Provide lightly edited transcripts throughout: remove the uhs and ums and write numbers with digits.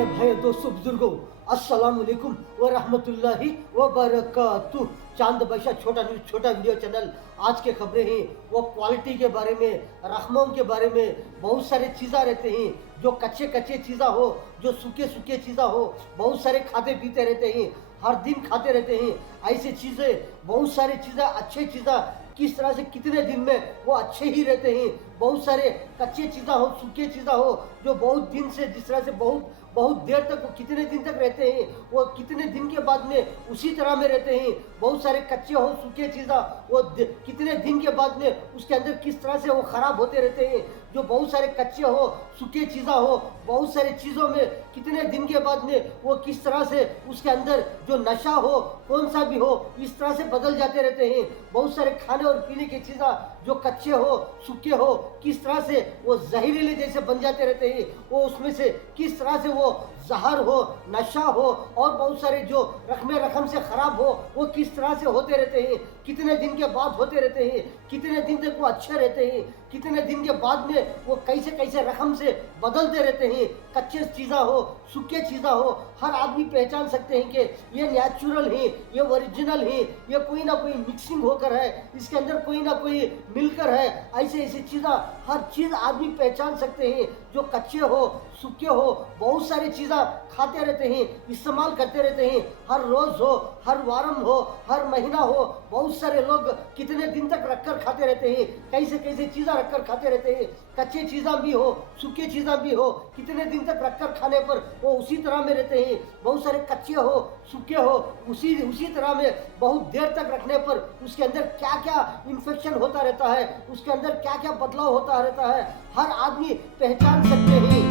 मेरे भाई दोस्तों बुजुर्गों, अस्सलाम वालेकुम व रहमतुल्लाहि व बरकातुहू। चांद बादशाह छोटा न्यूज़ छोटा वीडियो चैनल। आज के खबरें हैं वो क्वालिटी के बारे में, रकमों के बारे में। बहुत सारे चीज़ा रहते हैं जो कच्चे कच्चे चीज़ा हो, जो सूखे सूखे चीज़ा हो। बहुत सारे खाते पीते रहते हैं, हर दिन खाते रहते हैं ऐसे चीज़ें। बहुत सारी चीज़ें, अच्छे चीज़ा किस तरह से कितने दिन में वो अच्छे ही रहते हैं। बहुत सारे कच्चे चीज़ा हो, सूखे चीज़ा हो, जो बहुत दिन से जिस तरह से बहुत बहुत देर तक, वो कितने दिन तक रहते हैं, वो कितने दिन के बाद में उसी तरह में रहते हैं। बहुत सारे कच्चे हो, सूखे चीज़ा वो कितने दिन के बाद में उसके अंदर किस तरह से वो ख़राब होते रहते हैं। जो बहुत सारे कच्चे हो, सूखे चीज़ा हो, बहुत सारी चीज़ों में कितने दिन के बाद में वो किस तरह से उसके अंदर जो नशा हो, कौन सा भी हो, इस तरह से बदल जाते रहते हैं। बहुत सारे खाने और पीने की चीज़ा जो कच्चे हो, सूखे हो, किस तरह से वो जहरीले जैसे बन जाते रहते हैं। वो उसमें से किस तरह से वो जहर हो, नशा हो, और बहुत सारे जो रकम से ख़राब हो, वो किस तरह से होते रहते हैं। कितने दिन के बाद होते रहते हैं, कितने दिन तक वो अच्छे रहते हैं, कितने दिन के बाद में वो कैसे कैसे रकम से बदलते रहते हैं। कच्चे चीज़ा हो, सूखे चीज़ा हो, हर आदमी पहचान सकते हैं कि ये नेचुरल है, ये ओरिजिनल है, ये कोई ना कोई मिक्सिंग होकर है, इसके अंदर कोई ना कोई मिलकर है। ऐसे ऐसी चीज़ा हर चीज़ आदमी पहचान सकते हैं। जो कच्चे हो, सूखे हो, बहुत सारी चीज़ा खाते रहते हैं, इस्तेमाल करते रहते हैं। हर रोज़ हो, हर वारम हो, हर महीना हो, बहुत सारे लोग कितने दिन तक रखकर खाते रहते हैं। कैसे कैसे चीज़ा रखकर खाते रहते हैं। कच्चे चीज़ा भी हो, सूखे चीज़ा भी हो, कितने दिन तक रखकर खाने पर वो उसी तरह में रहते हैं। बहुत सारे कच्चे हो, सूखे हो, उसी तरह में बहुत देर तक रखने पर उसके अंदर क्या क्या इन्फेक्शन होता रहता है, उसके अंदर क्या क्या बदलाव होता रहता है, हर आदमी पहचान सकते हैं।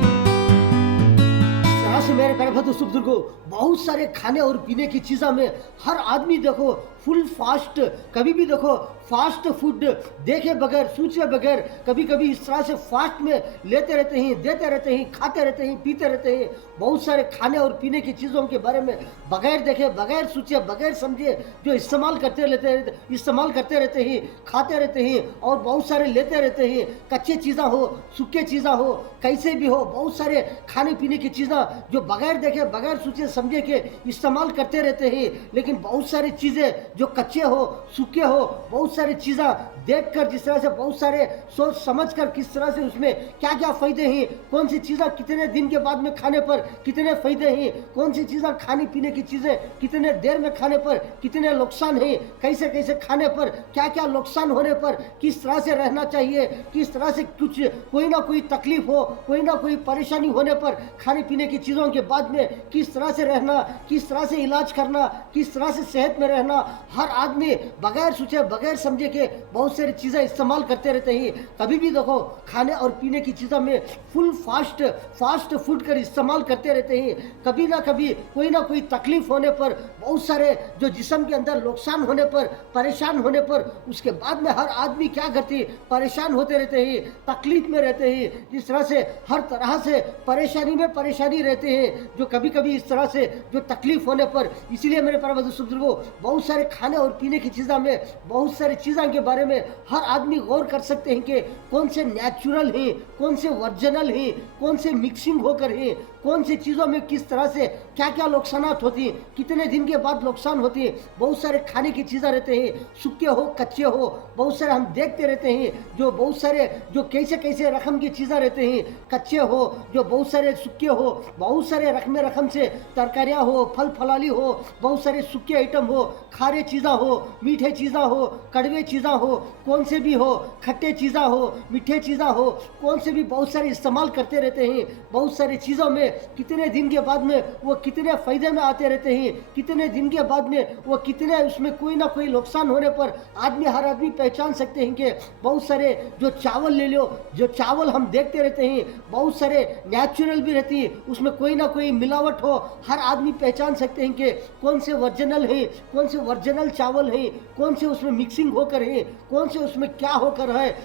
से मेरे प्यारे दोस्तों बुजुर्गों, बहुत सारे खाने और पीने की चीज़ा में हर आदमी देखो फुल फास्ट, कभी भी देखो फास्ट फूड देखे बगैर, सोचे बगैर, कभी कभी इस तरह से फास्ट में लेते रहते हैं, देते रहते हैं, खाते रहते हैं, पीते रहते हैं। बहुत सारे खाने और पीने की चीज़ों के बारे में बगैर देखे, बगैर सोचे, बगैर समझे जो इस्तेमाल करते रहते हैं, खाते रहते हैं, और बहुत सारे लेते रहते हैं। कच्चे चीज़ा हो, सूखे चीज़ा हो, कैसे भी हो, बहुत सारे खाने पीने की चीज़ा जो बगैर देखे, बगैर सोचे समझे के इस्तेमाल करते रहते हैं। लेकिन बहुत सारी चीज़ें जो कच्चे हो, सूखे हो, बहुत सारी चीज़ा देखकर, जिस तरह से बहुत सारे सोच समझकर किस तरह से उसमें क्या क्या फ़ायदे हैं, कौन सी चीज़ा कितने दिन के बाद में खाने पर कितने फ़ायदे हैं, कौन सी चीज़ा खाने पीने की चीज़ें कितने देर में खाने पर कितने नुकसान हैं, कैसे कैसे खाने पर क्या क्या नुकसान होने पर किस तरह से रहना चाहिए, किस तरह से कुछ कोई ना कोई तकलीफ हो, कोई ना कोई परेशानी होने पर खाने पीने की चीज़ों के बाद में किस तरह से रहना, किस तरह से इलाज करना, किस तरह से सेहत में रहना। हर आदमी बगैर सोचे, बगैर समझे के बहुत सारी चीज़ें इस्तेमाल करते रहते हैं। कभी भी देखो खाने और पीने की चीज़ों में फुल फास्ट फूड कर इस्तेमाल करते रहते हैं। कभी ना कभी कोई ना कोई तकलीफ होने पर, बहुत सारे जो जिस्म के अंदर नुकसान होने पर, परेशान होने पर, उसके बाद में हर आदमी क्या करते हैं, परेशान होते रहते हैं, तकलीफ में रहते हैं। जिस तरह से हर तरह से परेशानी में परेशानी रहते हैं, जो कभी कभी इस तरह से जो तकलीफ होने पर। इसलिए मेरे प्यारे बुजुर्गों, बहुत सारे खाने और पीने की चीज़ों में, बहुत सारी चीज़ों के बारे में हर आदमी गौर कर सकते हैं कि कौन से नेचुरल हैं, कौन से ओरिजिनल हैं, कौन से मिक्सिंग होकर हैं, कौन सी चीज़ों में किस तरह से क्या क्या नुकसानात होती हैं, कितने दिन के बाद नुकसान होती है। बहुत सारे खाने की चीज़ें रहते हैं, सूखे हो, कच्चे हो, बहुत सारे हम देखते रहते हैं। जो बहुत सारे जो कैसे कैसे रकम की चीज़ें रहते हैं, कच्चे हो, जो बहुत सारे सूखे हो, बहुत सारे रकम से तरकारियाँ हो, फल फलाली हो, बहुत सारे सूखे आइटम हो, खारे चीज़ा हो, मीठे चीज़ा हो, कड़वे चीज़ा हो, कौन से भी हो, खट्टे चीज़ा हो, मीठे चीज़ा हो, कौन से भी बहुत सारे इस्तेमाल करते रहते हैं। बहुत सारी चीज़ों में कितने दिन के बाद में वो कितने फ़ायदे में आते रहते हैं, कितने दिन के बाद में वो कितने उसमें कोई ना कोई नुकसान होने पर हर आदमी पहचान सकते हैं कि बहुत सारे जो चावल ले लो, जो चावल हम देखते रहते हैं, बहुत सारे नेचुरल भी रहती है, उसमें कोई ना कोई मिलावट हो। हर आदमी पहचान सकते हैं कि कौन से ओरिजिनल है, कौन से ओरिजिनल चावल है, कौन से उसमें मिक्सिंग होकर है, कौन से उसमें क्या होकर है।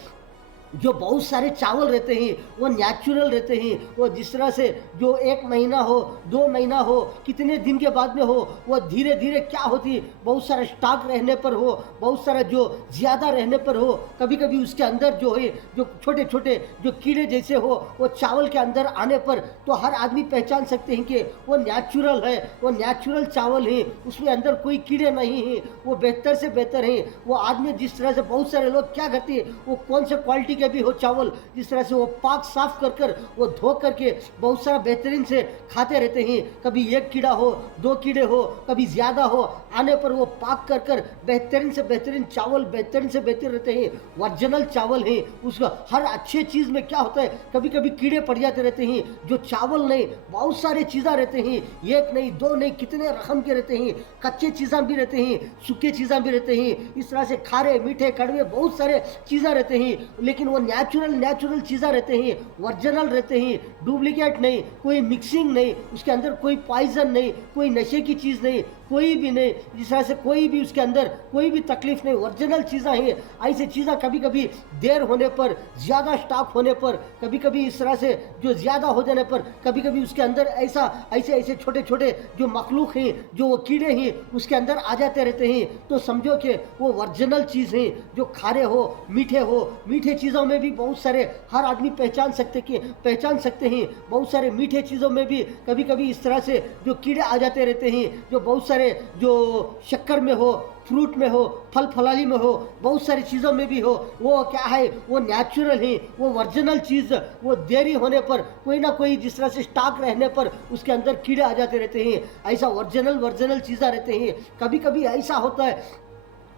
जो बहुत सारे चावल रहते हैं वो नेचुरल रहते हैं। वो जिस तरह से जो 1 महीना हो, 2 महीना हो, कितने दिन के बाद में हो, वो धीरे धीरे क्या होती, बहुत सारा स्टॉक रहने पर हो, बहुत सारा जो ज़्यादा रहने पर हो, कभी कभी उसके अंदर जो है जो छोटे छोटे जो कीड़े जैसे हो वो चावल के अंदर आने पर तो हर आदमी पहचान सकते हैं कि वो नेचुरल है, वो नेचुरल चावल है, उसमें अंदर कोई कीड़े नहीं हैं, वो बेहतर से बेहतर है। वो आदमी जिस तरह से बहुत सारे लोग क्या करते हैं, वो कौन से क्वालिटी के भी हो चावल, जिस तरह से वो पाक साफ कर कर वो धो करके बहुत सारा बेहतरीन से खाते रहते हैं। कभी एक कीड़ा हो, 2 कीड़े हो, कभी ज़्यादा हो, आने पर वो पाक कर कर बेहतरीन से बेहतरीन चावल बेहतरीन से बेहतर रहते हैं। ओरिजिनल चावल है। उसका हर अच्छे चीज़ में क्या होता है, कभी कभी कीड़े पड़ जाते रहते हैं। जो चावल नहीं, बहुत सारे चीज़ें रहते हैं, एक नहीं, 2 नहीं, कितने रकम के रहते हैं। कच्चे चीज़ें भी रहते हैं, सूखे चीज़ें भी रहते हैं, इस तरह से खारे मीठे कड़वे बहुत सारे चीज़ें रहते हैं। लेकिन वो नेचुरल चीज़ें रहते हैं, ओरिजिनल रहते हैं, डुप्लीकेट नहीं, कोई मिक्सिंग नहीं, उसके अंदर कोई पॉइजन नहीं, कोई नशे की चीज़ नहीं, कोई भी नहीं, जिस तरह से कोई भी उसके अंदर कोई भी तकलीफ नहीं, ओरिजिनल चीज़ें हैं। ऐसी चीज़ें कभी कभी देर होने पर, ज़्यादा स्टॉक होने पर, कभी कभी इस तरह से जो ज़्यादा हो जाने पर, कभी कभी उसके अंदर ऐसा ऐसे ऐसे छोटे छोटे जो मखलूक हैं, जो वो कीड़े हैं उसके अंदर आ जाते रहते हैं। तो समझो कि वो ओरिजिनल चीज़ है, जो खारे हो, मीठे हो। मीठे चीज़ों में भी बहुत सारे हर आदमी पहचान सकते हैं। बहुत सारे मीठे चीज़ों में भी कभी कभी इस तरह से जो कीड़े आ जाते रहते हैं। जो बहुत सारे जो शक्कर में हो, फ्रूट में हो, फल फलाली में हो, बहुत सारी चीज़ों में भी हो, वो क्या है, वो नेचुरल है, वो ओरिजिनल चीज़। वो देरी होने पर कोई ना कोई जिस तरह से स्टॉक रहने पर उसके अंदर कीड़े आ जाते रहते हैं। ऐसा ओरिजिनल चीज़ें रहते हैं। कभी कभी ऐसा होता है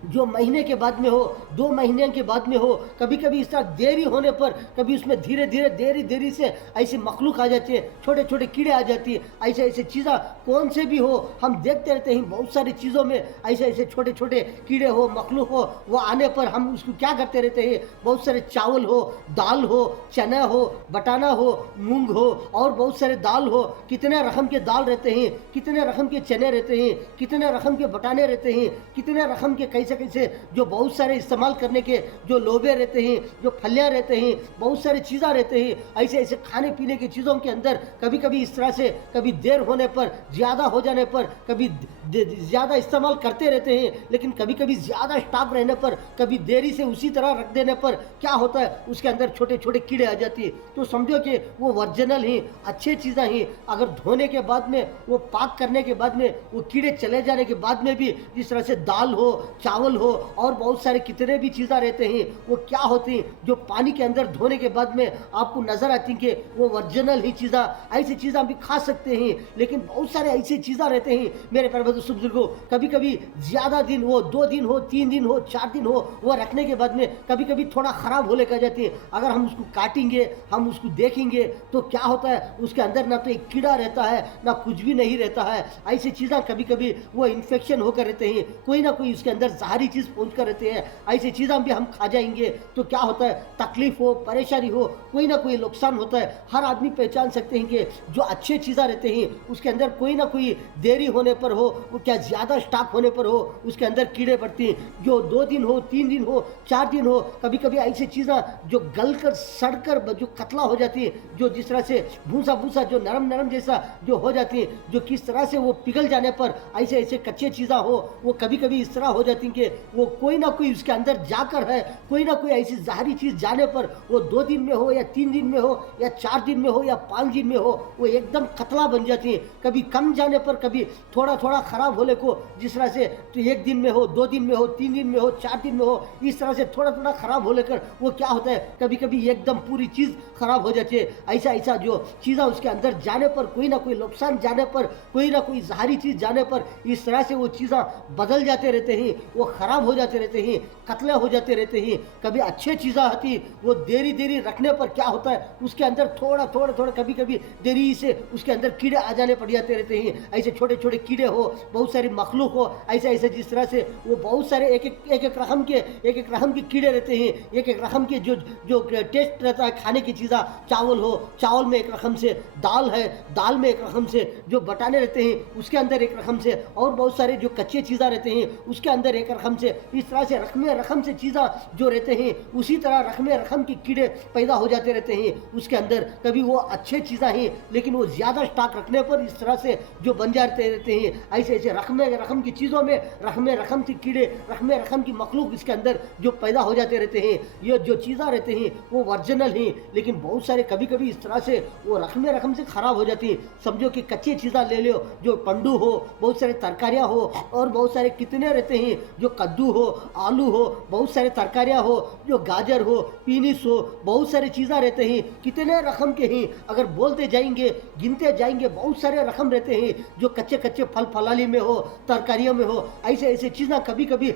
जो महीने के बाद में हो, 2 महीने के बाद में हो, कभी कभी इस तरह देरी होने पर कभी उसमें धीरे धीरे देरी से ऐसी मखलूक आ जाती है, छोटे छोटे कीड़े आ जाती है। ऐसे ऐसे चीज़ें कौन से भी हो हम देखते रहते हैं। बहुत सारी चीज़ों में ऐसे ऐसे छोटे छोटे कीड़े हो, मखलूक हो, वो आने पर हम उसको क्या करते रहते हैं। बहुत सारे चावल हो, दाल हो, चना हो, बटाना हो, मूंग हो, और बहुत सारे दाल हो। कितने रकम के दाल रहते हैं, कितने रकम के चने रहते हैं, कितने रकम के बटाने रहते हैं, कितने रकम के कैसे जो बहुत सारे इस्तेमाल करने के जो लोबे रहते हैं, जो फलियां रहते हैं, बहुत सारी चीज़ें रहते हैं। ऐसे ऐसे खाने पीने की चीज़ों के अंदर कभी कभी इस तरह से कभी देर होने पर, ज़्यादा हो जाने पर, कभी ज़्यादा इस्तेमाल करते रहते हैं। लेकिन कभी कभी ज़्यादा स्टॉक रहने पर, कभी देरी से उसी तरह रख देने पर क्या होता है, उसके अंदर छोटे छोटे कीड़े आ जाती है। तो समझो कि वो ओरिजिनल ही अच्छे चीज़ें ही अगर धोने के बाद में, वो पाक करने के बाद में, वो कीड़े चले जाने के बाद में भी जिस तरह से दाल हो, चावल हो, और बहुत सारे कितने भी चीज़ें रहते हैं, वो क्या होती हैं जो पानी के अंदर धोने के बाद में आपको नजर आती हैं कि वो ओरिजिनल ही चीज़ें। ऐसी चीज़ें भी खा सकते हैं। लेकिन बहुत सारे ऐसी चीज़ें रहते हैं मेरे प्यारे बुजुर्गों, कभी कभी ज़्यादा दिन हो, 2 दिन हो, 3 दिन हो, 4 दिन हो, वो रखने के बाद में कभी कभी थोड़ा ख़राब होने लग जाती है। अगर हम उसको काटेंगे, हम उसको देखेंगे तो क्या होता है, उसके अंदर ना तो एक कीड़ा रहता है, ना कुछ भी नहीं रहता है। ऐसी चीज़ें कभी कभी वो इन्फेक्शन होकर रहते हैं, कोई ना कोई उसके अंदर जहरी चीज़ पहुँच कर रहते हैं। ऐसी चीज़ें भी हम खा जाएंगे तो क्या होता है, तकलीफ हो, परेशानी हो, कोई ना कोई नुकसान होता है। हर आदमी पहचान सकते हैं कि जो अच्छे चीज़ें रहते हैं उसके अंदर कोई ना कोई देरी होने पर हो, वो क्या ज़्यादा स्टॉक होने पर हो, उसके अंदर कीड़े पड़ते हैं। जो 2 दिन हो, 3 दिन हो, 4 दिन हो, कभी कभी ऐसी चीज़ें जो गल कर, सड़ कर जो कतला हो जाती है, जो जिस तरह से भूसा भूसा जो नरम जैसा जो हो जाती है, जो किस तरह से वो पिघल जाने पर ऐसे ऐसे कच्चे चीज़ें हो, वो कभी कभी इस तरह हो जाती हैं कि वो कोई ना कोई उसके अंदर जाकर है, कोई ना कोई ऐसी जहरी चीज़ जाने पर वो 2 दिन में हो, या 3 दिन में हो, या 4 दिन में हो, या 5 दिन में हो, वो एकदम कतला बन जाती है। कभी कम जाने पर, कभी थोड़ा थोड़ा खराब होने को, जिस तरह से तो 1 दिन में हो, 2 दिन में हो, 3 दिन में हो, 4 दिन में हो, इस तरह से थोड़ा थोड़ा खराब हो लेकर वो क्या होता है, कभी कभी एकदम पूरी चीज़ खराब हो जाती है। ऐसा ऐसा जो चीज़ें उसके अंदर जाने पर, कोई ना कोई नुकसान जाने पर, कोई ना कोई जहरी चीज़ जाने पर, इस तरह से वो चीज़ें बदल जाते रहते हैं, वो खराब हो जाते रहते हैं, कतले हो जाते रहते हैं। कभी अच्छे चीज़ें आती, वो देरी रखने पर क्या होता है, उसके अंदर थोड़ा कभी कभी देरी से उसके अंदर कीड़े आ जाने पड़ जाते रहते हैं। ऐसे छोटे छोटे कीड़े हो, बहुत सारी मखलूक हो, ऐसे ऐसे जिस तरह से वो बहुत सारे एक रकम के कीड़े रहते हैं, एक रकम के जो टेस्ट रहता है खाने की चीज़ें। चावल हो, चावल में एक रकम से, दाल है, दाल में एक रकम से, जो बटाने रहते हैं उसके अंदर एक रकम से, और बहुत सारे जो कच्चे चीज़ें रहते हैं उसके अंदर एक रकम से, इस तरह से रकम रकम से चीज़ा जो रहते हैं उसी तरह रकम रकम के कीड़े पैदा हो जाते रहते हैं उसके अंदर। कभी वो अच्छे चीज़ा हैं लेकिन वो ज़्यादा स्टॉक रखने पर इस तरह से जो बन जाते रहते हैं। ऐसे ऐसे रकम रकम की चीज़ों में रकम रकम के कीड़े, रकम रकम की मखलूक इसके अंदर जो पैदा हो जाते रहते हैं। ये जो चीज़ा रहते हैं वो वर्जिनल हैं लेकिन बहुत सारे कभी कभी इस तरह से वो रकम रकम से ख़राब हो जाती है। समझो कि कच्चे चीज़ा ले लो, जो पंडू हो, बहुत सारे तरकारियाँ हो, और बहुत सारे कितने रहते हैं जो कद्दू हो, आलू हो, बहुत सारे तरकारियाँ हो, जो गाजर हो, पीनीस हो, बहुत सारे चीज़ा रहते हैं, कितने रकम के हैं। अगर बोलते जाएंगे, गिनते जाएंगे, बहुत सारे रकम रहते हैं जो कच्चे कच्चे फल फलाली में हो, तरकारियों में हो। ऐसे ऐसे चीज़ा कभी कभी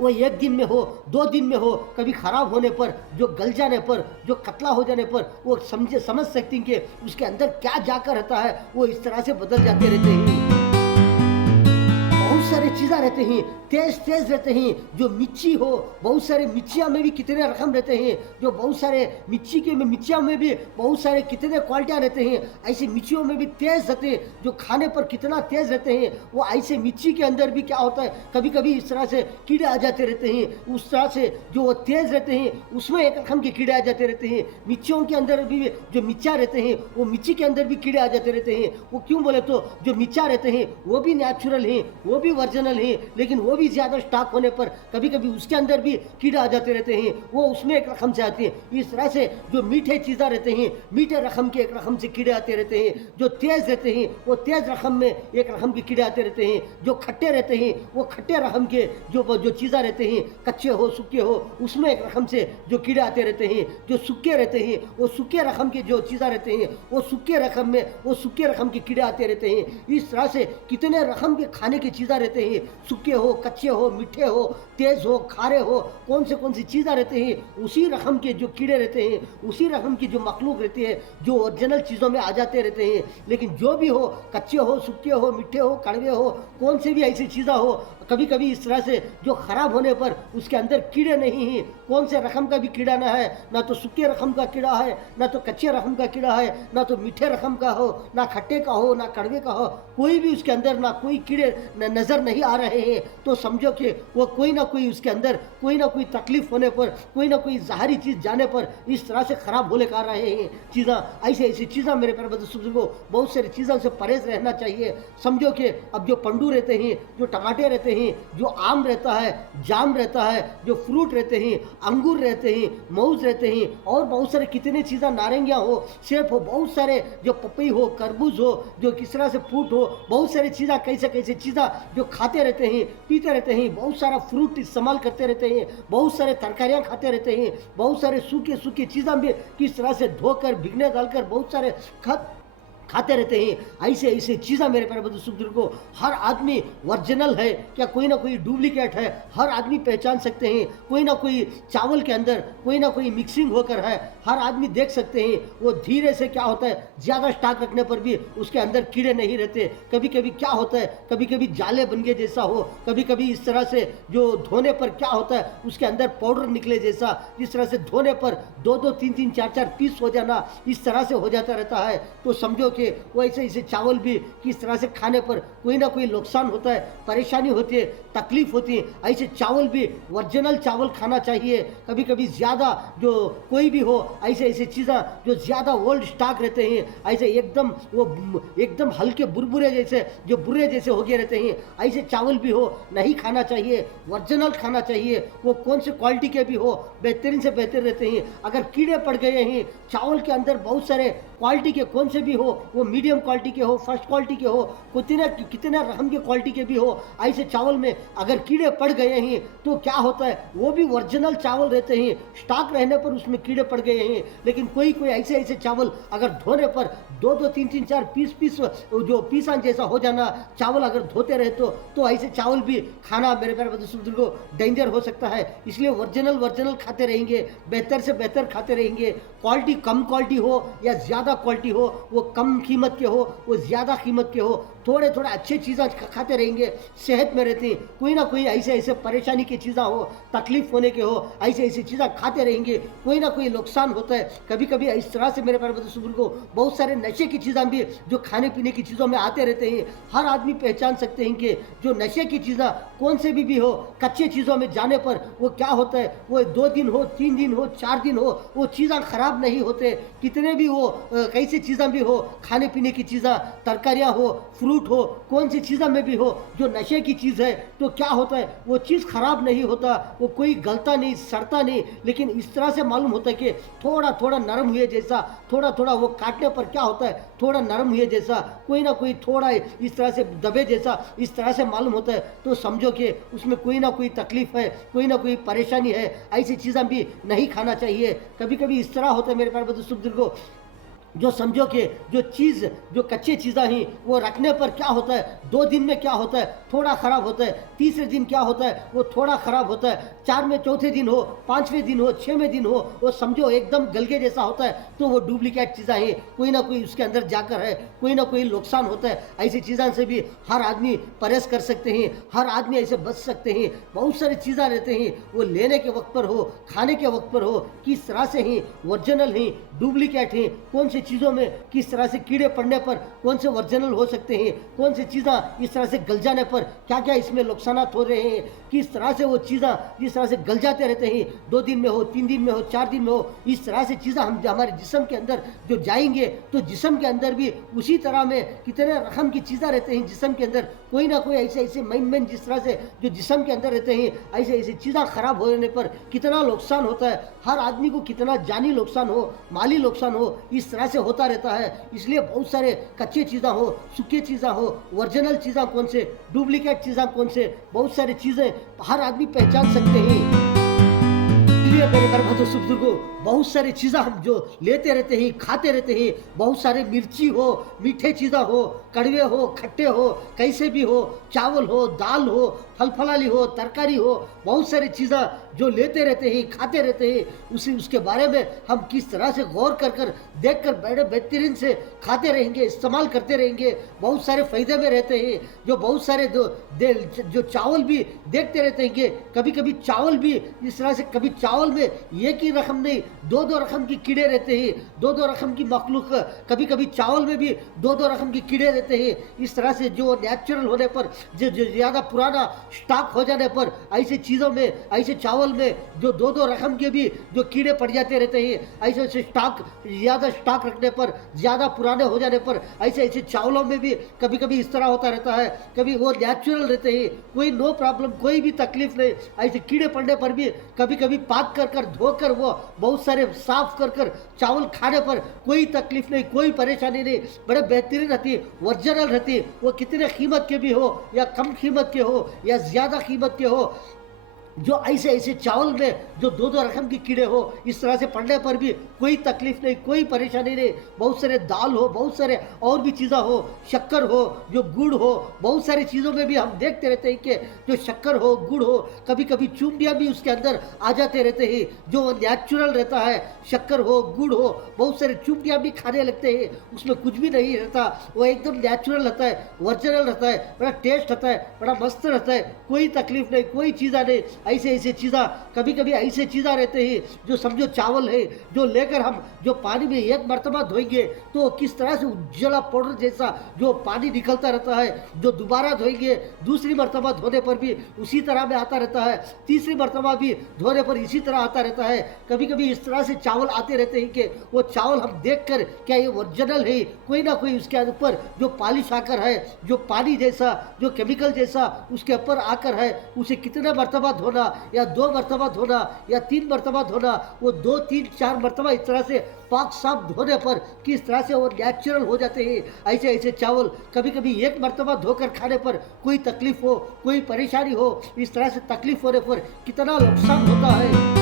वो एक दिन में हो, 2 दिन में हो, कभी ख़राब होने पर, जो गल जाने पर, जो कतला हो जाने पर वो समझ सकती हैं कि उसके अंदर क्या जाकर रहता है। वो इस तरह से बदल जाते रहते हैं। बहुत सारे चीज़ा रहते हैं, तेज तेज रहते हैं, जो मिर्ची हो, बहुत सारे मिर्चियाँ में भी कितने रकम रहते हैं, जो बहुत सारे मिर्चियाँ में भी बहुत सारे कितने क्वालिटियाँ रहते हैं। ऐसी मिर्चियों में भी तेज रहते हैं, जो खाने पर कितना तेज रहते हैं। वो ऐसे मिर्ची के अंदर भी क्या होता है, कभी कभी इस तरह से कीड़े आ जाते रहते हैं। उस तरह से जो वो तेज रहते हैं उसमें एक रकम के कीड़े आ जाते रहते हैं। मिर्चियों के अंदर भी जो मिर्चा रहते हैं वो मिर्ची के अंदर भी कीड़े आ जाते रहते हैं। वो क्यों बोले तो जो मिर्चा रहते हैं वो भी नेचुरल हैं, वो भी वर्जिनल हैं, लेकिन वो भी ज़्यादा स्टॉक होने पर कभी कभी उसके अंदर भी कीड़े आ जाते रहते हैं। वो उसमें एक रकम से आती है। इस तरह से जो मीठे चीज़ा रहते हैं, मीठे रकम के एक रकम से कीड़े आते रहते हैं। जो तेज़ रहते हैं वो तेज़ रकम में एक रकम के कीड़े आते रहते हैं। जो खट्टे रहते हैं वो खट्टे रकम के जो चीज़ा रहते हैं, कच्चे हो सूखे हो, उसमें एक रकम से जो कीड़े आते रहते हैं। जो सूखे रहते हैं वो सूखे रकम के जो चीज़ा रहते हैं वो सूखे रकम में वो सूखे रकम के कीड़े आते रहते हैं। इस तरह से कितने रकम के खाने की चीज़ा रहते हैं, सूखे हो, कच्चे हो, मीठे हो, तेज हो, खारे हो, कौन सी चीज़ा रहते हैं उसी रकम के जो कीड़े रहते हैं, उसी रकम की जो मखलूक रहती है जो ओरिजिनल चीज़ों में आ जाते रहते हैं। लेकिन जो भी हो, कच्चे हो, सूखे हो, मीठे हो, कड़वे हो, कौन से भी ऐसी चीज़ा हो, कभी कभी इस तरह से जो ख़राब होने पर उसके अंदर कीड़े नहीं हैं। कौन से रकम का भी कीड़ा ना है, ना तो सूखे रकम का कीड़ा है, ना तो कच्चे रकम का कीड़ा है, ना तो मीठे रकम का हो, ना खट्टे का हो, ना कड़वे का हो, कोई भी उसके अंदर ना कोई कीड़े नज़र नहीं आ रहे हैं। तो समझो कि वो कोई ना कोई उसके अंदर कोई ना कोई तकलीफ होने पर, कोई ना कोई जहरी चीज़ जाने पर इस तरह से ख़राब होने का रहे हैं चीज़ा। ऐसी ऐसी चीज़ा मेरे प्यारे बुजुर्गों, बहुत सारी चीज़ों से परहेज रहना चाहिए। समझो कि अब जो पंडू रहते हैं, जो टमाटे रहते हैं, जो आम रहता है, जाम रहता है, जो फ्रूट रहते हैं, अंगूर रहते हैं, मौज रहते हैं, और बहुत सारे कितने चीज़ा, नारंगियाँ हो, सेब हो, बहुत सारे जो पपई हो, तरबूज हो, जो किस तरह से फ्रूट हो, बहुत सारी चीज़ा, कैसे कैसे चीज़ा जो खाते रहते हैं, पीते रहते हैं, बहुत सारा फ्रूट इस्तेमाल करते रहते हैं, बहुत सारे तरकारियाँ खाते रहते हैं, बहुत सारे सूखे सूखे चीज़ा भी किस तरह से धोकर भिगने डालकर बहुत सारे खाते रहते हैं। ऐसे ऐसे चीज़ा मेरे प्यारे बुजुर्ग को हर आदमी वर्जिनल है क्या, कोई ना कोई डुप्लीकेट है, हर आदमी पहचान सकते हैं। कोई ना कोई चावल के अंदर कोई ना कोई मिक्सिंग होकर है, हर आदमी देख सकते हैं। वो धीरे से क्या होता है, ज़्यादा स्टॉक रखने पर भी उसके अंदर कीड़े नहीं रहते। कभी कभी क्या होता है, कभी कभी जाले बन गए जैसा हो, कभी कभी इस तरह से जो धोने पर क्या होता है उसके अंदर पाउडर निकले जैसा, जिस तरह से धोने पर 2-2, 3-3, 4-4 पीस हो जाना, इस तरह से हो जाता रहता है। तो समझो कि वो ऐसे ऐसे चावल भी किस तरह से खाने पर कोई ना कोई नुकसान होता है, परेशानी होती है, तकलीफ होती है। ऐसे चावल भी ओरिजिनल चावल खाना चाहिए। कभी कभी ज़्यादा जो कोई भी हो, ऐसे ऐसे चीज़ें जो ज़्यादा ओल्ड स्टॉक रहते हैं, ऐसे एकदम वो एकदम हल्के बुरबुरे जैसे जो बुरे जैसे हो गए रहते हैं, ऐसे चावल भी हो नहीं खाना चाहिए, ओरिजिनल खाना चाहिए। वो कौन से क्वालिटी के भी हो, बेहतरीन से बेहतर रहते हैं। अगर कीड़े पड़ गए हैं चावल के अंदर, बहुत सारे क्वालिटी के कौन से भी हो, वो मीडियम क्वालिटी के हो, फर्स्ट क्वालिटी के हो, कितने रकम के क्वालिटी के भी हो, ऐसे चावल में अगर कीड़े पड़ गए हैं तो क्या होता है, वो भी ओरिजिनल चावल रहते हैं, स्टॉक रहने पर उसमें कीड़े पड़ गए हैं। लेकिन कोई कोई ऐसे ऐसे चावल अगर धोने पर 2-2, 3-3, 4 पीस जो पीसान जैसा हो जाना चावल अगर धोते रहे तो ऐसे चावल भी खाना मेरे प्यारे बुजुर्ग को डेंजर हो सकता है। इसलिए ओरिजिनल खाते रहेंगे, बेहतर से बेहतर खाते रहेंगे। क्वालिटी कम क्वालिटी हो या ज़्यादा क्वालिटी हो, वो कम कीमत के हो, वो ज़्यादा कीमत के हो, थोड़े थोड़े अच्छे चीज़ें खाते रहेंगे, सेहत में रहते हैं, कोई ना कोई ऐसे ऐसे परेशानी की चीज़ें हो, तकलीफ होने के हो, ऐसे ऐसी चीज़ें खाते रहेंगे, कोई ना कोई नुकसान होता है। कभी कभी इस तरह से मेरे प्यारे बुजुर्ग को बहुत सारे नशे की चीज़ें भी जो खाने पीने की चीज़ों में आते रहते हैं। हर आदमी पहचान सकते हैं कि जो नशे की चीज़ें कौन से भी हो, कच्चे चीज़ों में जाने पर वो क्या होता है, वो 2 दिन हो, 3 दिन हो, 4 दिन हो, वो चीज़ें खराब नहीं होते। कितने भी वो कैसी चीज़ें भी हो, खाने पीने की चीज़ें, तरकारियाँ हो, फ्रूट हो, कौन सी चीज़ें में भी हो, जो नशे की चीज़ है तो क्या होता है, वो चीज़ खराब नहीं होता, वो कोई गलता नहीं, सड़ता नहीं, लेकिन इस तरह से मालूम होता है कि थोड़ा थोड़ा नरम हुए जैसा, थोड़ा थोड़ा वो काटने पर क्या होता है, थोड़ा नरम हुए जैसा, कोई ना कोई थोड़ा इस तरह से दबे जैसा, इस तरह से मालूम होता है। तो समझो कि उसमें कोई ना कोई तकलीफ है, कोई ना कोई परेशानी है। ऐसी चीज़ें भी नहीं खाना चाहिए। कभी कभी इस तरह होता है मेरे प्यारे बुजुर्ग को, जो समझो कि जो चीज़, जो कच्चे चीज़ें हैं वो रखने पर क्या होता है, 2 दिन में क्या होता है, थोड़ा ख़राब होता है, तीसरे दिन क्या होता है, वो थोड़ा ख़राब होता है, 4वें दिन हो, 5वें दिन हो, 6वें दिन हो, वो समझो एकदम गलके जैसा होता है। तो वो डुप्लीकेट चीज़ें हैं, कोई ना कोई उसके अंदर जाकर है, कोई ना कोई नुकसान होता है। ऐसी चीज़ों से भी हर आदमी परहेज कर सकते हैं, हर आदमी ऐसे बच सकते हैं। बहुत सारी चीज़ें रहते हैं, वो लेने के वक्त पर हो, खाने के वक्त पर हो, किस तरह से हैं, ओरिजिनल हैं, डुप्लीकेट हैं, कौन सी चीज़ों में किस तरह से कीड़े पड़ने पर कौन से ओरिजिनल हो सकते हैं, कौन सी चीज़ें इस तरह से गल जाने पर क्या क्या इसमें नुकसान हो रहे हैं, किस तरह से वो चीज़ें इस तरह से गल जाते रहते हैं, 2 दिन में हो, 3 दिन में हो, 4 दिन में हो। इस तरह से चीज़ें हम हमारे जिस्म के अंदर जो जाएंगे तो जिस्म के अंदर भी उसी तरह में कितने रकम की चीज़ें रहते हैं जिस्म के अंदर, कोई ना कोई ऐसे ऐसे मेन जिस तरह से जो जिस्म के अंदर रहते हैं, ऐसे ऐसी चीज़ें खराब होने पर कितना नुकसान होता है। हर आदमी को कितना जानी नुकसान हो, माली नुकसान हो, इस तरह से होता रहता है। इसलिए बहुत सारे कच्चे चीज़ें हो, सूखे चीज़ें हो, ओरिजिनल चीज़ें कौन से, डुप्लीकेट चीज़ें कौन से, बहुत सारी चीज़ें हर आदमी पहचान सकते हैं। इसलिए मेरे घर बुजुर्ग को बहुत सारी चीज़ें हम जो लेते रहते हैं, खाते रहते हैं, बहुत सारे मिर्ची हो, मीठे चीज़ें हो, कड़वे हो, खट्टे हो, कैसे भी हो, चावल हो, दाल हो, फल फलाली हो, तरकारी हो, बहुत सारी चीज़ें जो लेते रहते हैं, खाते रहते हैं। उसके बारे में हम किस तरह से गौर कर कर देख कर बड़े बेहतरीन से खाते रहेंगे, इस्तेमाल करते रहेंगे, बहुत सारे फ़ायदे में रहते हैं। जो बहुत सारे जो चावल भी देखते रहते हैं कि कभी कभी चावल भी इस तरह से, कभी चावल में एक ही रकम नहीं, 2 रकम की कीड़े रहते हैं, 2 रकम की मखलूक, कभी कभी चावल में भी 2 रकम की कीड़े रहते हैं। इस तरह से जो नेचुरल होने पर, जो ज़्यादा पुराना स्टॉक हो जाने पर, ऐसे चीज़ों में, ऐसे चावल में जो 2 रकम के भी जो कीड़े पड़ जाते रहते हैं, ऐसे ऐसे ज़्यादा स्टॉक रखने पर, ज़्यादा पुराने हो जाने पर, ऐसे ऐसे चावलों में भी कभी कभी इस तरह होता रहता है। कभी वो नेचुरल रहते हैं, कोई नो प्रॉब्लम, कोई भी तकलीफ नहीं। ऐसे कीड़े पड़ने पर भी कभी कभी पाक कर धोकर वो बहुत सारे साफ कर चावल खाने पर कोई तकलीफ नहीं, कोई परेशानी नहीं, बड़े बेहतरीन रहती है, ओरिजिनल रहती है। वो कितने कीमत के भी हो या कम कीमत के हो या ज़्यादा कीमत के हो, जो ऐसे ऐसे चावल में जो 2 रकम की कीड़े हो, इस तरह से पड़ने पर भी कोई तकलीफ नहीं, कोई परेशानी नहीं। बहुत सारे दाल हो, बहुत सारे और भी चीज़ें हो, शक्कर हो, जो गुड़ हो, बहुत सारी चीज़ों में भी हम देखते रहते हैं कि जो शक्कर हो, गुड़ हो, कभी कभी चूंटियाँ भी उसके अंदर आ जाते रहते हैं, जो नेचुरल रहता है। शक्कर हो, गुड़ हो, बहुत सारे चूंटियाँ भी खाने लगते हैं, उसमें कुछ भी नहीं रहता, वो एकदम नेचुरल रहता है, ओरिजिनल रहता है, बड़ा टेस्ट रहता है, बड़ा मस्त रहता है, कोई तकलीफ नहीं, कोई चीज़ा नहीं। ऐसे ऐसे चीज़ा, कभी कभी ऐसे चीज़ा रहते हैं जो समझो चावल है, जो लेकर हम जो पानी में एक मरतबा धोएंगे तो किस तरह से उज्जला पाउडर जैसा जो पानी निकलता रहता है, जो दोबारा धोएंगे, दूसरी मरतबा धोने पर भी उसी तरह में आता रहता है, तीसरी मरतबा भी धोने पर इसी तरह आता रहता है। कभी कभी इस तरह से चावल आते रहते हैं कि वो चावल हम देख कर क्या ये ओरिजिनल है, कोई ना कोई उसके ऊपर जो पॉलिश आकर है, जो पानी जैसा, जो केमिकल जैसा उसके ऊपर आकर है, उसे कितने मरतबा धोना या 2 मरतबा धोना या 3 मरतबा धोना, वो 2, 3, 4 मरतबा इस तरह से पाक साफ धोने पर किस तरह से वो नेचुरल हो जाते हैं। ऐसे ऐसे चावल कभी कभी 1 मरतबा धोकर खाने पर कोई तकलीफ हो, कोई परेशानी हो, इस तरह से तकलीफ होने पर कितना नुकसान होता है।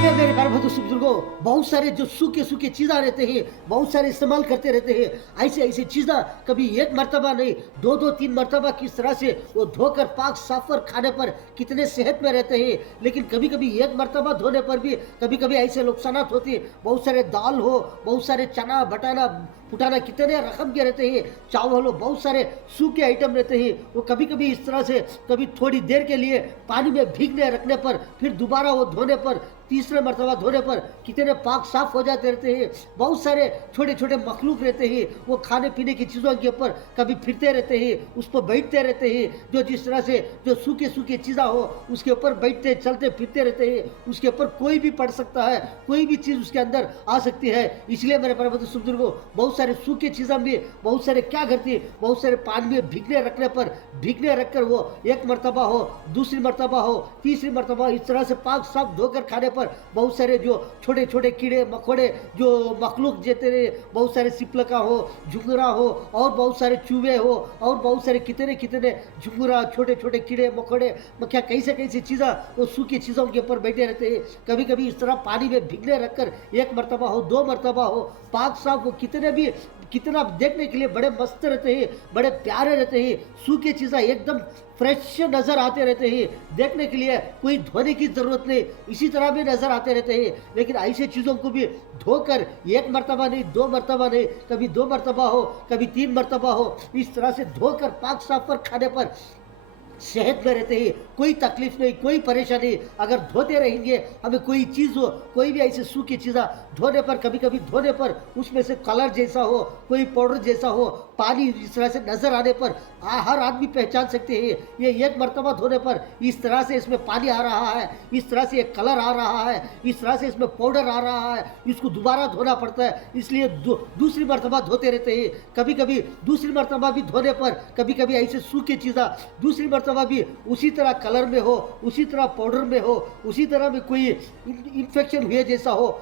ये मेरे प्यारे बंधु बुजुर्गों, बहुत सारे जो सूखे सूखे चीज़ा रहते हैं, बहुत सारे इस्तेमाल करते रहते हैं। ऐसे ऐसे चीज़ा कभी एक मर्तबा नहीं, दो दो तीन मर्तबा किस तरह से वो धोकर पाक साफ कर खाने पर कितने सेहत में रहते हैं। लेकिन कभी कभी एक मर्तबा धोने पर भी कभी कभी ऐसे नुकसानात होते हैं। बहुत सारे दाल हो, बहुत सारे चना बटाना फुटाना कितने रकम के रहते हैं, चावल हो, बहुत सारे सूखे आइटम रहते हैं। वो कभी कभी इस तरह से कभी थोड़ी देर के लिए पानी में भीगने रखने पर फिर दोबारा वो धोने पर, तीसरे मरतबा धोने पर कितने पाक साफ हो जाते रहते हैं। बहुत सारे छोटे छोटे मखलूक रहते हैं, वो खाने पीने की चीज़ों के ऊपर कभी फिरते रहते हैं, उस पर बैठते रहते हैं। जो जिस तरह से जो सूखे सूखे चीज़ा हो उसके ऊपर बैठते चलते फिरते रहते हैं, उसके ऊपर कोई भी पड़ सकता है, कोई भी चीज़ उसके अंदर आ सकती है। इसलिए मेरे प्यारे बुजुर्गों, बहुत सारे सूखे चीज़ा में बहुत सारे क्या करती है, बहुत सारे पानी में भीगने रखने पर, भीगने रखकर वो एक मरतबा हो, दूसरी मरतबा हो, तीसरी मरतबा, इस तरह से पाक साफ धोकर खाने पर बहुत सारे जो छोटे छोटे कीड़े मकोड़े जो मखलूक जेते रहे, बहुत सारे सिपलका हो, झुंगरा हो, और बहुत सारे चूहे हो, और बहुत सारे कितने कितने झुंगरा छोटे छोटे कीड़े मकोड़े मक्खियाँ कैसे कैसे चीज़ा वो सूखी चीज़ों के ऊपर बैठे रहते हैं। कभी कभी इस तरह पानी में भीगने रखकर एक मरतबा हो, दो मरतबा हो, पाक साफ हो, कितने भी कितना देखने के लिए बड़े मस्त रहते हैं, बड़े प्यारे रहते हैं। सूखे चीज़ा एकदम फ्रेश नज़र आते रहते हैं, देखने के लिए कोई धोने की ज़रूरत नहीं, इसी तरह भी नज़र आते रहते हैं। लेकिन ऐसे चीज़ों को भी धोकर एक मरतबा नहीं, दो मरतबा नहीं, कभी दो मरतबा हो, कभी तीन मरतबा हो, इस तरह से धोकर पाक साफ कर खाने पर सेहत में रहते हैं, कोई तकलीफ नहीं, कोई परेशानी। अगर धोते रहेंगे, हमें कोई चीज़ हो, कोई भी ऐसी सूखी चीज़ा धोने पर, कभी कभी धोने पर उसमें से कलर जैसा हो, कोई पाउडर जैसा हो, पानी इस तरह से नज़र आने पर हर आदमी पहचान सकते हैं ये एक मरतबा धोने पर इस तरह से इसमें पानी आ रहा है, इस तरह से एक कलर आ रहा है, इस तरह से इसमें पाउडर आ रहा है, इसको दोबारा धोना पड़ता है। इसलिए दूसरी मरतबा धोते रहते हैं। कभी कभी दूसरी मरतबा भी धोने पर कभी कभी ऐसे सूखी चीज़ा दूसरी मरतबा भी उसी तरह कलर में हो, उसी तरह पाउडर में हो, उसी तरह में कोई इन्फेक्शन हुए जैसा हो,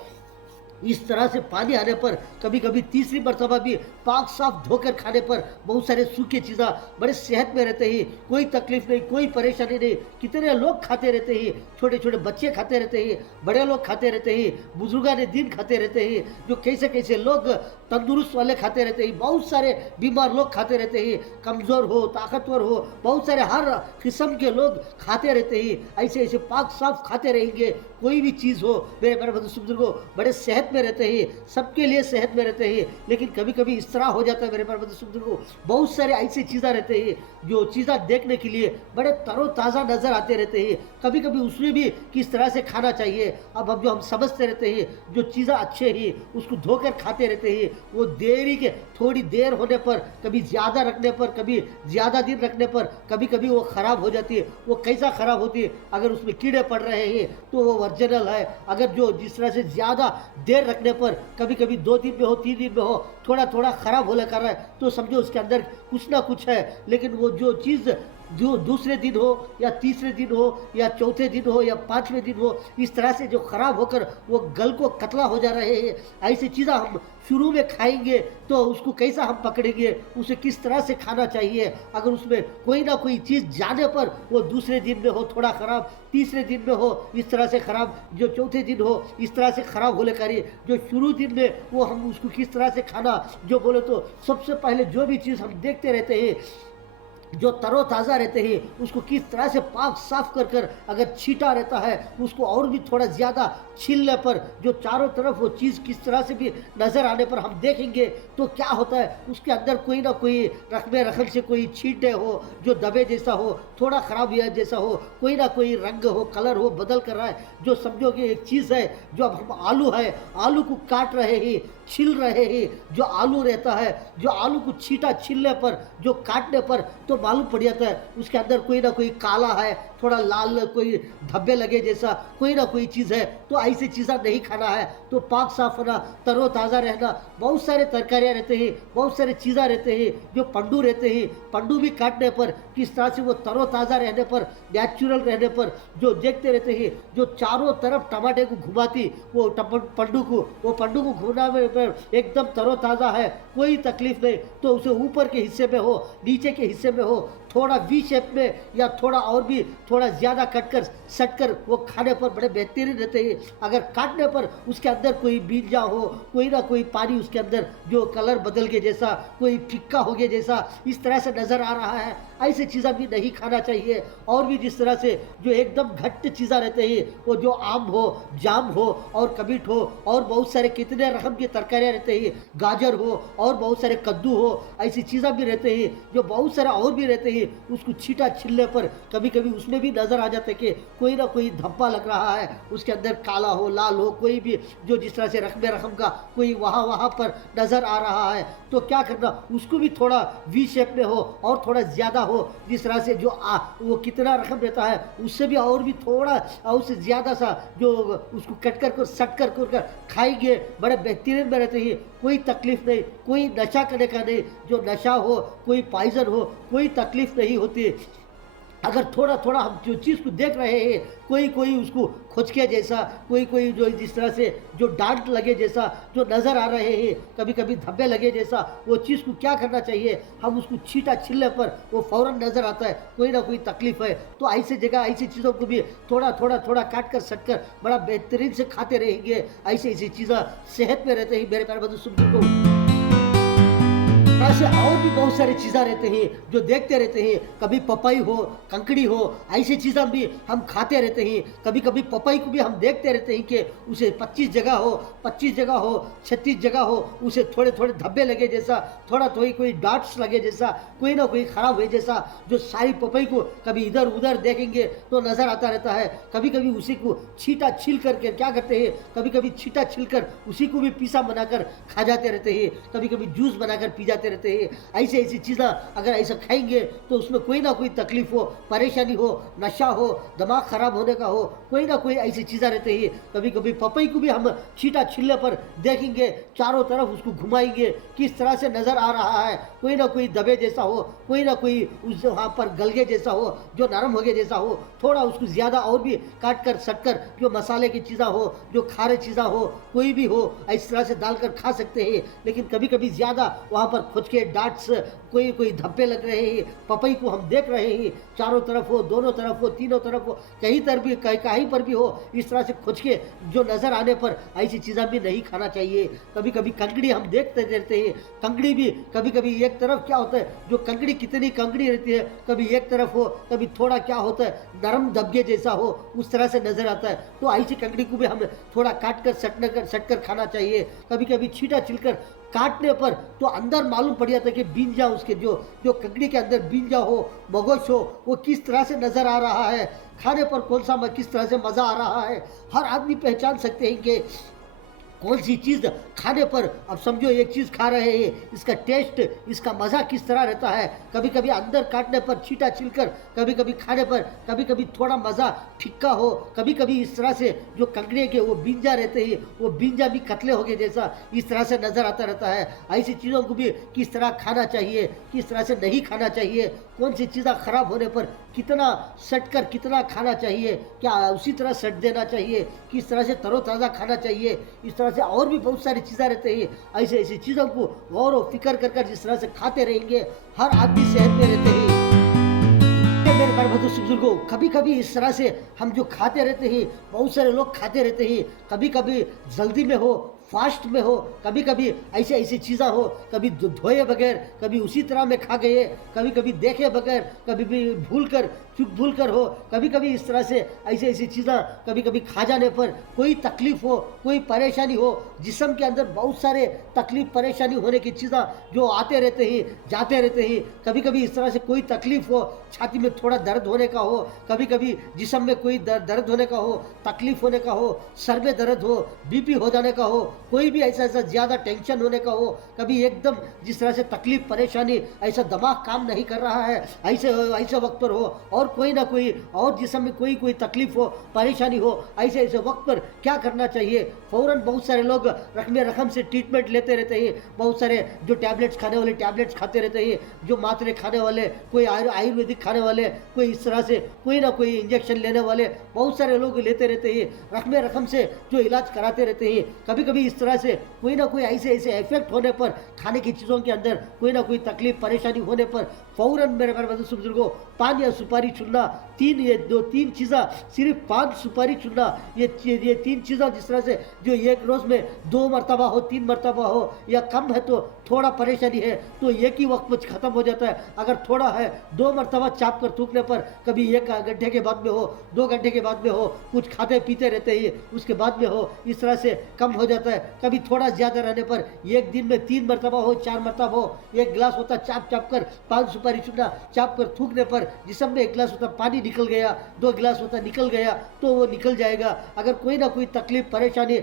इस तरह से पानी आने पर कभी कभी तीसरी मरतबा भी पाक साफ धोकर खाने पर बहुत सारे सूखे चीज़ा बड़े सेहत में रहते हैं, कोई तकलीफ नहीं, कोई परेशानी नहीं। कितने लोग खाते रहते हैं, छोटे छोटे बच्चे खाते रहते हैं, बड़े लोग खाते रहते हैं, बुजुर्गान दिन खाते रहते हैं, जो कैसे कैसे लोग तंदुरुस्त वाले खाते रहते हैं, बहुत सारे बीमार लोग खाते रहते हैं, कमज़ोर हो, ताकतवर हो, बहुत सारे हर किस्म के लोग खाते रहते हैं। ऐसे ऐसे पाक साफ खाते रहेंगे, कोई भी चीज़ हो मेरे प्यारे बुजुर्गों, बड़े सेहत में रहते हैं, सबके लिए सेहत में रहते हैं। लेकिन कभी कभी इस तरह हो जाता है मेरे प्यारे बुजुर्गों, बहुत सारे ऐसे चीज़ा रहते हैं जो चीज़ा देखने के लिए बड़े तरोताज़ा नज़र आते रहते हैं। कभी कभी उसमें भी किस तरह से खाना चाहिए, अब जो हम समझते रहते हैं, जो चीज़ा अच्छे ही उसको धोकर खाते रहते हैं, वो देरी के थोड़ी देर होने पर, कभी ज़्यादा रखने पर, कभी ज़्यादा दिन रखने पर कभी कभी वो ख़राब हो जाती है। वो कैसा ख़राब होती है, अगर उसमें कीड़े पड़ रहे हैं तो वो ओरिजिनल है। अगर जो जिस तरह से ज़्यादा देर रखने पर, कभी कभी 2 दिन में हो, 3 दिन में हो, थोड़ा थोड़ा ख़राब होने कर रहा है, तो समझो उसके अंदर कुछ ना कुछ है। लेकिन वो जो चीज़ जो दूसरे दिन हो या तीसरे दिन हो या चौथे दिन हो या पाँचवें दिन हो, इस तरह से जो ख़राब होकर वो गल को कतला हो जा रहे हैं, ऐसी चीज़ें हम शुरू में खाएंगे तो उसको कैसा हम पकड़ेंगे, उसे किस तरह से खाना चाहिए। अगर उसमें कोई ना कोई चीज़ जाने पर वो दूसरे दिन में हो थोड़ा ख़राब, तीसरे दिन में हो इस तरह से ख़राब, जो चौथे दिन हो इस तरह से ख़राब होने करिए, जो शुरू दिन में वो हम उसको किस तरह से खाना, जो बोले तो सबसे पहले जो भी चीज़ हम देखते रहते हैं जो तरोताज़ा रहते हैं उसको किस तरह से पाक साफ कर कर, अगर छीटा रहता है उसको और भी थोड़ा ज़्यादा छीलने पर जो चारों तरफ वो चीज़ किस तरह से भी नज़र आने पर हम देखेंगे तो क्या होता है, उसके अंदर कोई ना कोई रकमे रखल से कोई छींटे हो, जो दबे जैसा हो, थोड़ा ख़राब हुआ जैसा हो, कोई ना कोई रंग हो, कलर हो बदल कर रहा है। जो समझो कि एक चीज़ है, जो अब हम आलू है, आलू को काट रहे हैं, छील रहे हैं, जो आलू रहता है, जो आलू को छीटा छीलने पर, जो काटने पर तो मालूम पड़ जाता है उसके अंदर कोई ना कोई काला है, थोड़ा लाल, कोई धब्बे लगे जैसा कोई ना कोई चीज़ है। तो ऐसी चीज़ा नहीं खाना है। तो पाक साफ होना, तरोताज़ा रहना। बहुत सारे तरकारियाँ रहते हैं, बहुत सारे चीज़ा रहते हैं, जो पंडू रहते हैं, पंडू भी काटने पर किस तरह से वो तरोताज़ा रहने पर, नेचुरल रहने पर जो देखते रहते हैं, जो चारों तरफ टमाटे को घुमाती वो पंडू को, वो पंडू को घुमाने पर एकदम तरोताज़ा है, कोई तकलीफ नहीं, तो उसे ऊपर के हिस्से में हो, नीचे के हिस्से में हो, थोड़ा वी शेप में या थोड़ा और भी थोड़ा ज़्यादा कट कर सट कर वो खाने पर बड़े बेहतरीन रहते हैं। अगर काटने पर उसके अंदर कोई बीजा हो, कोई ना कोई पानी उसके अंदर जो कलर बदल के जैसा, कोई फिक्का हो गया जैसा इस तरह से नज़र आ रहा है, ऐसी चीज़ें भी नहीं खाना चाहिए। और भी जिस तरह से जो एकदम घट्ट चीज़ें रहते हैं, वो जो आम हो, जाम हो और कबीट हो और बहुत सारे कितने रकम की तरकारियाँ रहते हैं, गाजर हो और बहुत सारे कद्दू हो, ऐसी चीज़ें भी रहते हैं जो बहुत सारा और भी रहते हैं। उसको छीटा छिलने पर कभी कभी उसमें भी नज़र आ जाता है कि कोई ना कोई धब्बा लग रहा है, उसके अंदर काला हो, लाल हो, कोई भी जो जिस तरह से रकम रकम का कोई वहाँ वहाँ पर नज़र आ रहा है, तो क्या करना, उसको भी थोड़ा वी शेप में हो और थोड़ा ज़्यादा हो, जिस तरह से जो वो कितना रकम रहता है उससे भी और भी थोड़ा और उससे ज़्यादा सा जो उसको कट कर सट कर खाएंगे, बड़े बेहतरीन में रहते हैं, कोई तकलीफ नहीं, कोई नशा करने का नहीं, जो नशा हो, कोई पॉइजन हो, कोई तकलीफ नहीं होती। अगर थोड़ा थोड़ा हम जो चीज़ को देख रहे हैं, कोई कोई उसको खुचके जैसा, कोई कोई जो जिस तरह से जो डांट लगे जैसा जो नज़र आ रहे हैं, कभी कभी धब्बे लगे जैसा, वो चीज़ को क्या करना चाहिए, हम उसको छीटा छिलने पर वो फ़ौरन नज़र आता है कोई ना कोई तकलीफ है, तो ऐसी जगह ऐसी चीज़ों को भी थोड़ा थोड़ा थोड़ा काट कर सट कर बड़ा बेहतरीन से खाते रहेंगे। ऐसी ऐसी चीज़ें सेहत में रहते हैं मेरे प्यारे बंधु सुनने को। ऐसे और भी बहुत सारी चीज़ें रहते हैं जो देखते रहते हैं, कभी पपाई हो, कंकड़ी हो, ऐसी चीज़ें भी हम खाते रहते हैं। कभी कभी पपाई को भी हम देखते रहते हैं कि उसे 25 जगह हो, 25 जगह हो, 36 जगह हो, उसे थोड़े थोड़े धब्बे लगे जैसा, थोड़ा थोड़ी कोई डाट्स लगे जैसा, कोई ना कोई खराब हुए जैसा, जो सारी पपाई को कभी इधर उधर देखेंगे तो नज़र आता रहता है। कभी कभी उसी को छीटा छिल करके क्या करते हैं, कभी कभी छीटा छिल कर उसी को भी पीसा बनाकर खा जाते रहते हैं, कभी कभी जूस बनाकर पी जाते रहते हैं। ऐसी ऐसी चीज़ें अगर ऐसा खाएंगे तो उसमें कोई ना कोई तकलीफ हो, परेशानी हो, नशा हो, दिमाग खराब होने का हो, कोई ना कोई ऐसी चीज़ें रहती है। कभी कभी पपई को भी हम छीटा छिलने पर देखेंगे, चारों तरफ उसको घुमाएंगे, किस तरह से नज़र आ रहा है, कोई ना कोई दबे जैसा हो, कोई ना कोई उस वहाँ पर गलगे जैसा हो, जो नरम हो गया जैसा हो, थोड़ा उसको ज़्यादा और भी काट कर सट कर जो मसाले की चीज़ें हो, जो खारे चीज़ें हो, कोई भी हो, इस तरह से डालकर खा सकते हैं। लेकिन कभी कभी ज़्यादा वहाँ पर खुच के डांट्स, कोई कोई धब्बे लग रहे हैं, पपई को हम देख रहे हैं, चारों तरफ हो, दोनों तरफ हो, तीनों तरफ हो, कहीं तर भी कहीं पर भी हो, इस तरह से खुच के जो नज़र आने पर ऐसी चीज़ें भी नहीं खाना चाहिए। कभी कभी कंकड़ी हम देखते रहते हैं, कंकड़ी भी कभी कभी एक तरफ क्या होता है, जो कंकड़ी कितनी कंकड़ी रहती है, कभी एक तरफ हो, कभी थोड़ा क्या होता है, नरम धब्बे जैसा हो, उस तरह से नज़र आता है। तो ऐसी कंकड़ी को भी हमें थोड़ा काट कर सट कर खाना चाहिए। कभी कभी छीटा छिलकर काटने पर तो अंदर मालूम पड़ जाता है कि बींजा उसके जो जो कंकड़ी के अंदर बींजा हो, मगज हो, वो किस तरह से नज़र आ रहा है, खाने पर कौन सा किस तरह से मज़ा आ रहा है। हर आदमी पहचान सकते हैं कि कौन सी चीज़ खाने पर, अब समझो एक चीज़ खा रहे हैं, इसका टेस्ट, इसका मज़ा किस तरह रहता है। कभी कभी अंदर काटने पर छीटा छिलकर, कभी कभी खाने पर, कभी कभी थोड़ा मज़ा फिक्का हो, कभी कभी इस तरह से जो कंकड़े के वो बींजा रहते हैं, वो बींजा भी कतले हो गए जैसा इस तरह से नज़र आता रहता है। ऐसी चीज़ों को भी किस तरह खाना चाहिए, किस तरह से नहीं खाना चाहिए, कौन सी चीज़ें ख़राब होने पर कितना सट कर कितना खाना चाहिए, क्या उसी तरह सट देना चाहिए, किस तरह से तरोताज़ा खाना चाहिए, इस तरह से और भी बहुत सारी चीज़ें रहती हैं। ऐसे ऐसी चीज़ों को गौर और फिक्र कर जिस तरह से खाते रहेंगे, हर आदमी सेहत में रहते हैं। मेरे बड़े बुजुर्गों, कभी कभी इस तरह से हम जो खाते रहते हैं, बहुत सारे लोग खाते रहते हैं, कभी कभी जल्दी में हो, फास्ट में हो, कभी कभी ऐसे ऐसी चीज़ें हो, कभी धोए बगैर, कभी उसी तरह में खा गए, कभी कभी देखे बगैर, कभी भी चूक भूल कर हो, कभी कभी इस तरह से ऐसी ऐसी चीज़ें कभी कभी खा जाने पर कोई तकलीफ़ हो, कोई परेशानी हो, जिस्म के अंदर बहुत सारे तकलीफ़ परेशानी होने की चीज़ें जो आते रहते हैं, जाते रहते हैं। कभी कभी इस तरह से कोई तकलीफ़ हो, छाती में थोड़ा दर्द होने का हो, कभी कभी जिस्म में कोई दर्द होने का हो, तकलीफ़ होने का हो, सर में दर्द हो, बीपी हो जाने का हो, कोई भी ऐसा ऐसा ज़्यादा टेंशन होने का हो, कभी एकदम जिस तरह से तकलीफ परेशानी, ऐसा दिमाग काम नहीं कर रहा है, ऐसे वक्त पर हो, और कोई ना कोई और जिस्म में कोई कोई तकलीफ हो, परेशानी हो, ऐसे ऐसे वक्त पर क्या करना चाहिए। फ़ौरन बहुत सारे लोग रकम से ट्रीटमेंट लेते रहते हैं, बहुत सारे जो टैबलेट्स खाने वाले टैबलेट्स खाते रहते हैं, जो मात्रे खाने वाले, कोई आयुर्वेदिक खाने वाले, कोई इस तरह से कोई ना कोई इंजेक्शन लेने वाले, बहुत सारे लोग लेते रहते हैं, रकम से जो इलाज कराते रहते हैं। कभी कभी इस इस तरह से कोई ना कोई ऐसे ऐसे इफेक्ट होने पर, खाने की चीज़ों के अंदर कोई ना कोई तकलीफ परेशानी होने पर फ़ौरन मेरे प्यारे बुजुर्गों पान या सुपारी चुनना, ये दो तीन चीज़ा, सिर्फ पान सुपारी चुनना, ये तीन चीज़ा जिस तरह से जो एक रोज़ में 2 मरतबा हो, 3 मरतबा हो, या कम है तो थोड़ा परेशानी है तो एक ही वक्त में ख़त्म हो जाता है। अगर थोड़ा है 2 मरतबा चाप कर थूकने पर, कभी 1 घंटे के बाद में हो, 2 घंटे के बाद में हो, कुछ खाते पीते रहते ही उसके बाद में हो, इस तरह से कम हो जाता है। कभी थोड़ा ज़्यादा रहने पर एक दिन में 3 मरतबा हो, 4 मरतबा हो, 1 गिलास होता चाप चाप कर पान सुपारी चुनना, चाप कर थूकने पर जिसम में 1 गिलास होता पानी निकल गया, 2 गिलास होता निकल गया तो वो निकल जाएगा। अगर कोई ना कोई तकलीफ परेशानी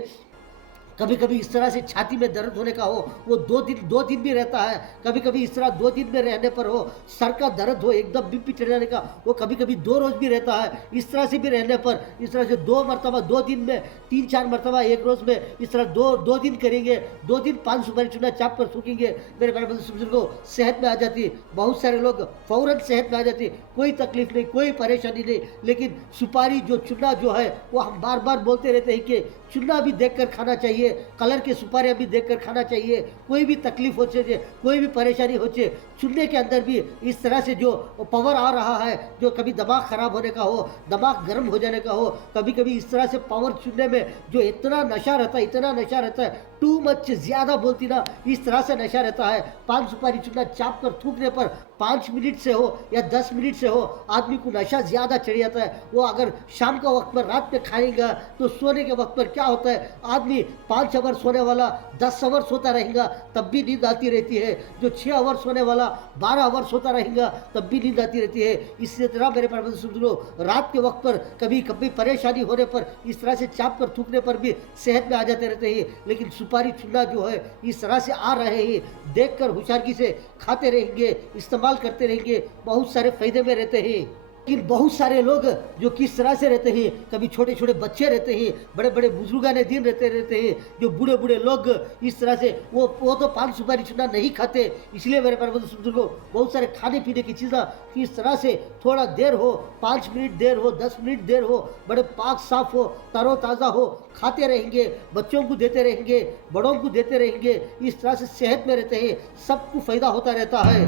कभी कभी इस तरह से छाती में दर्द होने का हो, वो 2 दिन भी रहता है। कभी कभी इस तरह 2 दिन में रहने पर हो, सर का दर्द हो, एकदम बीपी चढ़ जाने का, वो कभी कभी 2 रोज़ भी रहता है। इस तरह से भी रहने पर इस तरह से 2 मरतबा 2 दिन में, 3-4 मरतबा एक रोज़ में, इस तरह 2 दिन करेंगे, 2 दिन पान सुपारी चूना चाप कर सूखेंगे, मेरे प्यारे बुजुर्गों सेहत में आ जाती। बहुत सारे लोग फ़ौरन सेहत में आ जाती, कोई तकलीफ नहीं, कोई परेशानी नहीं। लेकिन सुपारी जो चुनना जो है वो हम बार बार बोलते रहते हैं कि चुनना भी देख कर खाना चाहिए, कलर के सुपारियाँ भी देख कर खाना चाहिए। कोई भी तकलीफ हो चाहिए, कोई भी परेशानी हो चाहिए, चुनने के अंदर भी इस तरह से जो पावर आ रहा है, जो कभी दिमाग ख़राब होने का हो, दिमाग गर्म हो जाने का हो, कभी कभी इस तरह से पावर चुनने में जो इतना नशा रहता है, इतना नशा रहता है, टू मच ज़्यादा बोलती ना, इस तरह से नशा रहता है। पान सुपारी चुनना चाप कर थूकने पर 5 मिनट से हो या 10 मिनट से हो, आदमी को नशा ज़्यादा चढ़ जाता है। वो अगर शाम का वक्त पर रात में खाएगा तो सोने के वक्त पर क्या होता है, आदमी 5 आवर सोने वाला 10 आवर सोता रहेगा तब भी नींद आती रहती है, जो 6 आवर सोने वाला 12 आवर सोता रहेगा तब भी नींद आती रहती है। इसी तरह मेरे पास सुन लो, रात के वक्त पर कभी कभी परेशानी होने पर इस तरह से चाप कर थूकने पर भी सेहत में आ जाते रहते हैं। लेकिन सुपारी चुनना जो है इस तरह से आ रहे हैं, देख कर होशियारी से खाते रहेंगे, इस्तेमाल करते रहेंगे, बहुत सारे फायदे में रहते हैं। लेकिन बहुत सारे लोग जो किस तरह से रहते हैं, कभी छोटे छोटे बच्चे रहते हैं, बड़े बड़े बुजुर्गाने दिन रहते हैं, जो बूढ़े बूढ़े लोग इस तरह से वो तो पान सुपारी चुना नहीं खाते। इसलिए मेरे पास बुजुर्गों बहुत सारे खाने पीने की चीज़ें किस तरह से थोड़ा देर हो, 5 मिनट देर हो, 10 मिनट देर हो, बड़े पाक साफ हो, तरोताज़ा हो, खाते रहेंगे, बच्चों को देते रहेंगे, बड़ों को देते रहेंगे, इस तरह से सेहत में रहते हैं, सबको फ़ायदा होता रहता है।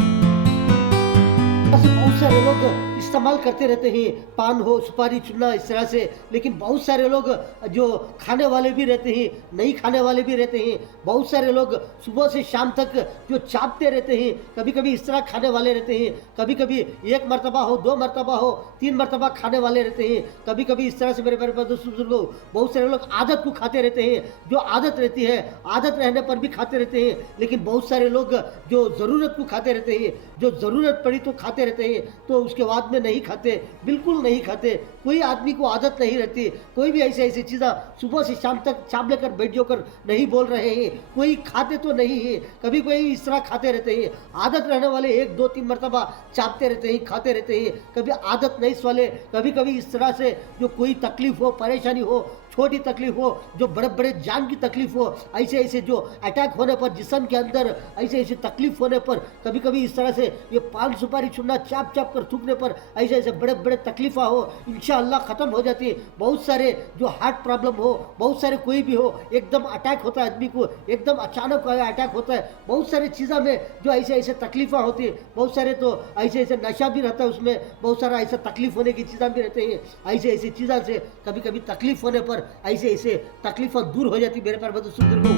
ऐसे बहुत सारे लोग इस्तेमाल करते रहते हैं, पान हो सुपारी चुनना इस तरह से। लेकिन बहुत सारे लोग जो खाने वाले भी रहते हैं, नहीं खाने वाले भी रहते हैं। बहुत सारे लोग सुबह से शाम तक जो चापते रहते हैं, कभी कभी इस तरह खाने वाले रहते हैं, कभी कभी 1 मरतबा हो, 2 मरतबा हो, 3 मरतबा खाने वाले रहते हैं। कभी कभी इस तरह से मेरे बुजुर्गों बहुत सारे लोग आदत को खाते रहते हैं, जो आदत रहती है, आदत रहने पर भी खाते रहते हैं। लेकिन बहुत सारे लोग जो ज़रूरत को खाते रहते हैं, जो ज़रूरत पड़ी तो खाते रहते हैं, तो उसके बाद में नहीं खाते, बिल्कुल नहीं खाते। कोई आदमी को आदत नहीं रहती, कोई भी ऐसी ऐसी चीज़ें सुबह से शाम तक चाप लेकर बैठ जाकर नहीं बोल रहे हैं, कोई खाते तो नहीं है, कभी कोई इस तरह खाते रहते हैं। आदत रहने वाले 1, 2, 3 मरतबा चापते रहते हैं, खाते रहते हैं। कभी आदत नहीं वाले कभी कभी इस तरह से जो कोई तकलीफ हो, परेशानी हो, छोटी तकलीफ हो, जो बड़े बड़े जान की तकलीफ हो, ऐसे ऐसे जो अटैक होने पर जिस्म के अंदर ऐसे ऐसे तकलीफ होने पर, कभी कभी इस तरह से ये पान सुपारी चुनना चाप चाप कर थूकने पर ऐसे ऐसे बड़े बड़े तकलीफा हो, इंशाअल्लाह ख़त्म हो जाती है। बहुत सारे जो हार्ट प्रॉब्लम हो, बहुत सारे कोई भी हो, एकदम अटैक होता है आदमी को, एकदम अचानक अटैक होता है। बहुत सारी चीज़ों में जो ऐसे ऐसे तकलीफा होती है, बहुत सारे तो ऐसे ऐसे नशा भी रहता है उसमें, बहुत सारा ऐसा तकलीफ होने की चीज़ें भी रहते हैं। ऐसे ऐसी चीज़ों से कभी कभी तकलीफ होने पर ऐसे ऐसे तकलीफा दूर हो जाती मेरे प्यारे बुजुर्गों।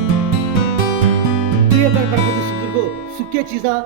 मेरे प्यारे बुजुर्गों, सूखे चीज़ें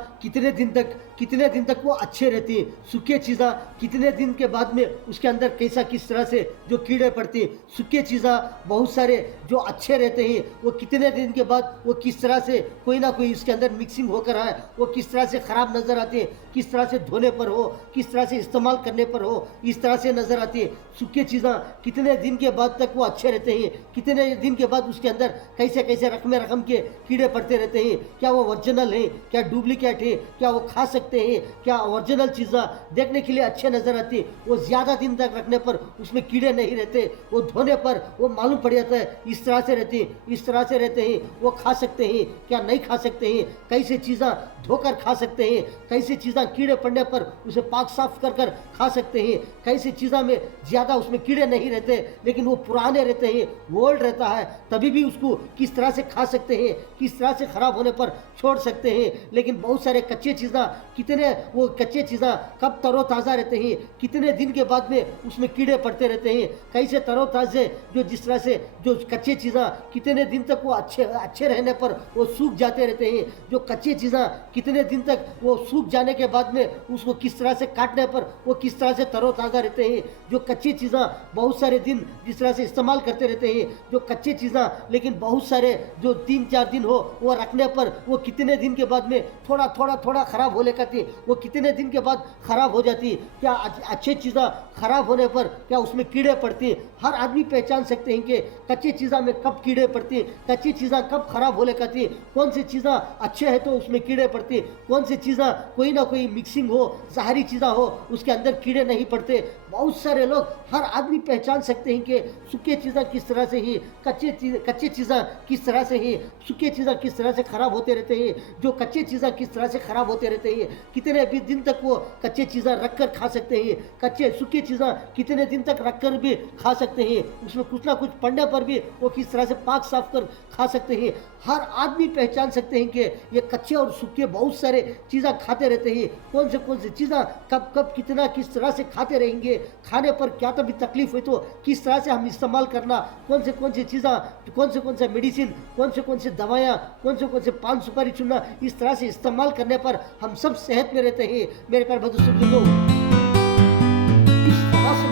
कितने दिन तक वो अच्छे रहती है, सूखे चीज़ें कितने दिन के बाद में उसके अंदर कैसा किस तरह से जो कीड़े पड़ते हैं, सूखे चीज़ें बहुत सारे जो अच्छे रहते हैं वो कितने दिन के बाद वो किस तरह से कोई ना कोई इसके अंदर मिक्सिंग होकर आए, वो किस तरह से ख़राब नज़र आते हैं, किस तरह से धोने पर हो, किस तरह से इस्तेमाल करने पर हो, इस तरह से नज़र आती है। सूखे चीज़ें कितने दिन के बाद तक वो अच्छे रहते हैं, कितने दिन के बाद उसके अंदर कैसे कैसे रकम के कीड़े पड़ते रहते हैं, क्या वो ओरिजिनल है क्या डुप्लीकेट है, क्या वो खा सकते हैं, क्या ओरिजिनल चीज़ें देखने के लिए अच्छे नज़र आती है, वो ज़्यादा दिन तक रखने पर उसमें कीड़े नहीं रहते, वो धोने पर वो मालूम पड़ जाता है इस तरह से रहती है, इस तरह से रहते हैं, वो खा सकते हैं क्या नहीं खा सकते हैं, कैसे चीज़ें धोकर खा सकते हैं, कैसी चीज़ें कीड़े पड़ने पर उसे पाक साफ कर कर खा सकते हैं, कैसी चीज़ों में ज़्यादा उसमें कीड़े नहीं रहते लेकिन वो पुराने रहते हैं, ओल्ड रहता है, तभी भी उसको किस तरह से खा सकते हैं, किस तरह से ख़राब होने पर छोड़ सकते हैं। लेकिन बहुत सारे कच्चे चीज़ें कितने वो कच्चे चीज़ें कब तरोताज़ा रहते हैं, कितने दिन के बाद में उसमें कीड़े पड़ते रहते हैं, कैसे तरोताज़े जो जिस तरह से जो कच्चे चीज़ें कितने दिन तक वो अच्छे अच्छे रहने पर वो सूख जाते रहते हैं, जो कच्चे चीज़ें कितने दिन तक वो सूख जाने के बाद में उसको किस तरह से काटने पर वो किस तरह से तरोताज़ा रहते हैं, जो कच्ची चीज़ें बहुत सारे दिन जिस तरह से इस्तेमाल करते रहते हैं, जो कच्चे चीज़ें लेकिन बहुत सारे जो 3-4 दिन हो वो रखने पर वो कितने दिन के बाद में थोड़ा थोड़ा थोड़ा ख़राब हो लेती है, वो कितने दिन के बाद ख़राब हो जाती है। क्या अच्छी चीज़ें ख़राब होने पर क्या उसमें कीड़े पड़ते हैं? हर आदमी पहचान सकते हैं कि कच्ची चीज़ों में कब कीड़े पड़ते हैं, कच्ची चीज़ें कब ख़राब हो लेती है, कौन सी चीज़ें अच्छे है तो उसमें कीड़े पड़ते, कौन सी चीज़ें कोई ना कोई मिक्सिंग हो, जहरी चीज़ें हो उसके अंदर कीड़े नहीं पड़ते। बहुत सारे लोग हर आदमी पहचान सकते हैं कि सूखे चीज़ें किस तरह से ही कच्चे चीज़ें किस तरह से ही सूखे चीज़ें किस तरह से ख़राब होते रहते हैं, जो कच्चे चीज़ें किस तरह से ख़राब होते रहते हैं, कितने भी दिन तक वो कच्चे चीज़ें रख कर खा सकते हैं, कच्चे सूखे चीज़ें कितने दिन तक रख कर भी खा सकते हैं, उसमें कुछ ना कुछ पड़ने पर भी वो किस तरह से पाक साफ कर खा सकते हैं। हर आदमी पहचान सकते हैं कि ये कच्चे और सूखे बहुत सारे चीज़ें खाते रहते हैं, कौन से चीज़ें कब कब कितना किस तरह से खाते रहेंगे, खाने पर क्या तभी तकलीफ हुई तो किस तरह से हम इस्तेमाल करना, कौन सी चीज़ें कौन से मेडिसिन कौन से दवाइयाँ कौन से पान सुपारी चुनना, इस तरह से इस्तेमाल करने पर हम सब सेहत में रहते हैं। मेरे प्यारे भाई दोस्तों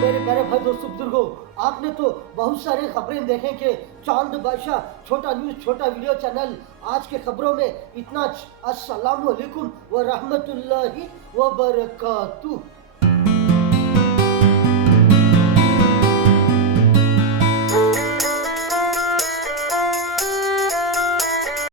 मेरे भाई दोस्तों बुजुर्गों, आपने तो बहुत सारे खबरें देखें कि चांद बादशाह छोटा न्यूज़ छोटा वीडियो चैनल आज के खबरों में इतना। अस्सलाम वालेकुम व रहमतुल्लाहि व बरकातुहू।